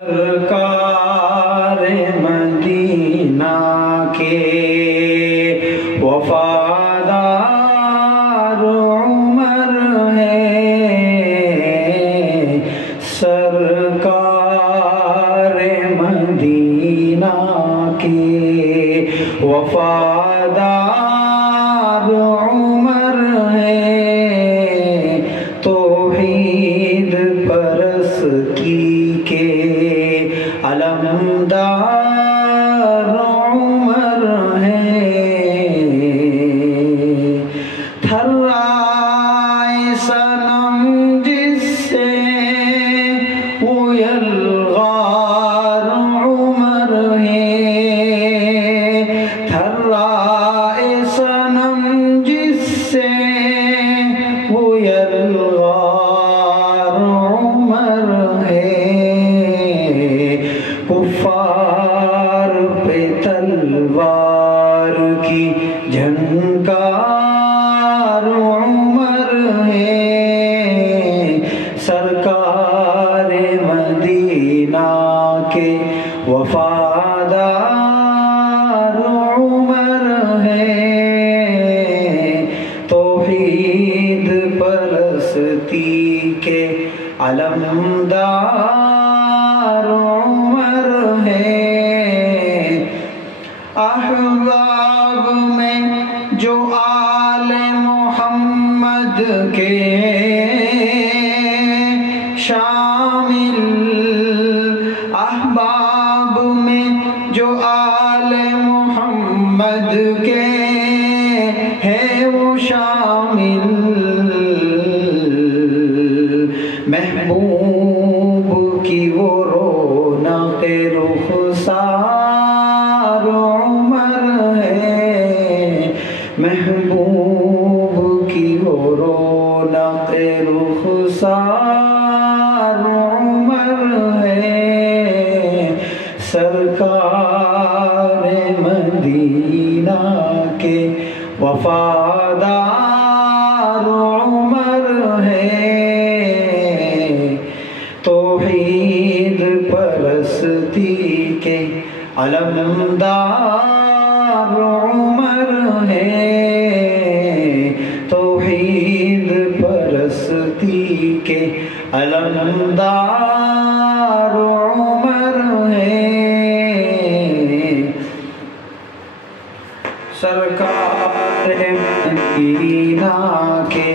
سرکار مدینہ کے وفادار عمر ہے، سرکار مدینہ کے وفادار عمر ہے، توحید پرستی کے علمدار عمر ہے، تھرائے صنم جس سے وہ یلغار عمر ہے، تھرائے صنم جس سے وہ یلغار عمر ہے، کفار پہ تلوار کی جھنکار عمر ہے، سرکار مدینہ کے وفادار عمر ہے، توحید پرستی کے علمدار عمر ہے، احباب میں جو آل محمد کے شامل، احباب میں جو آل محمد کے ہیں وہ شامل، محبوب کی وہ رونق رخسار عمر ہے، محبوب کی وہ رونق رخسار عمر ہے، سرکار مدینہ کے وفادار عمر ہے، توحید پرستی کے علمدار عمر ہے، توحید پرستی کے علمدار عمر ہے، سرکار مدینہ کے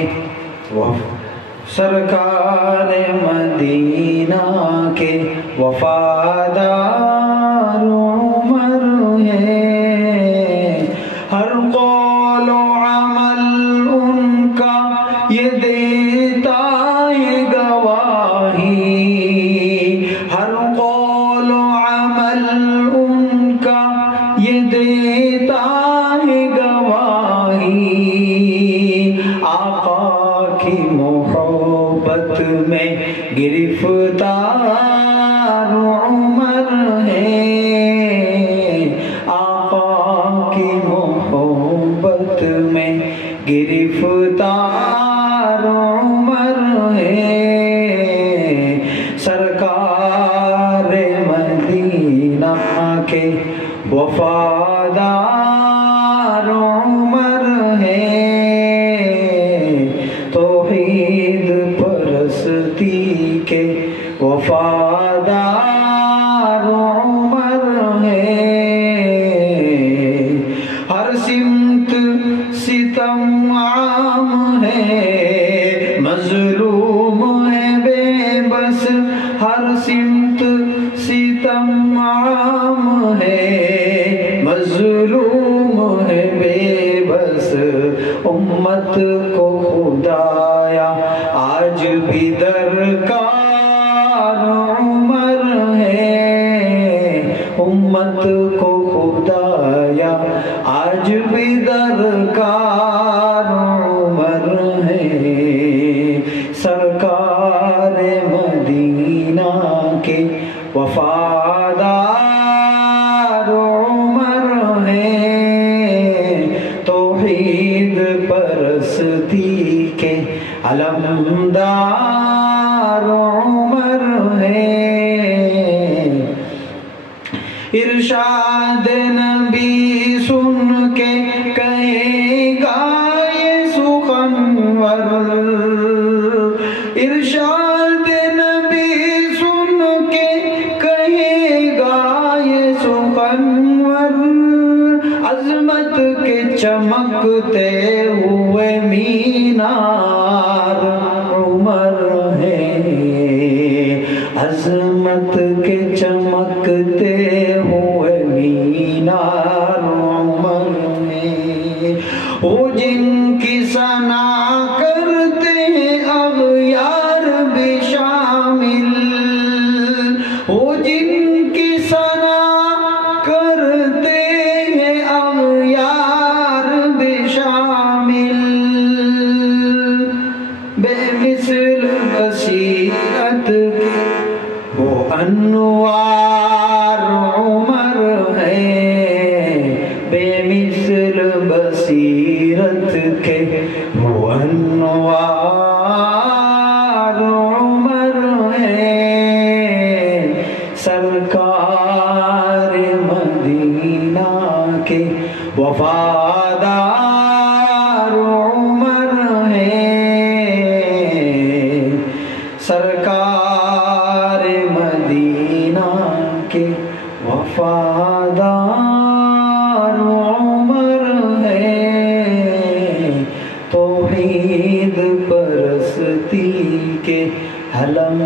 سرکار مدینہ کے وفادار عمر ہے، ہر قول و عمل ان کا یہ دیتا ہے گواہی، ہر قول و عمل ان کا یہ دیتا ہے گواہی، آقا کی محبت میں گرفتار عمر ہے، آقا کی محبت میں گرفتار عمر ہے، سرکار مدینہ کے وفادار عمر ہے، توحید پرستی کے وفادار عمر ہے، ہر سمت ستم عام ہے، مظلوم ہے بے بس، ہر سمت ستم عام ہے، مظلوم ہے بے بس، امت کو خدایا آج بھی درکار عمر ہے، امت کو خدایا آج بھی درکار عمر ہے، سرکار مدینہ کے وفادار عمر ہے، توحید پرستی کے علمدار عمر ہے۔ ارشاد نبی سن کے کہے گا یہ سخنور، ارشاد نبی سن کے کہے گا یہ سخنور، عظمت کے چمکتے ہوئے مینار عمر ہے، عظمت کے چمکتے ہوئے مینار عمر ہے، وہ جن کی ثنا کرتے ہیں اغیار بھی شامل، وہ جن کی ثنا کرتے ہیں اغیار بھی شامل، بے مثل بصیرت کی وہ انوار عمر ہے، بے مثل بصیرت کے وہ انوار عمر ہے، سرکار مدینہ کے وفادار عمر ہے، سرکار مدینہ کے وفادار عمر ہے، توحید پرستی کے علم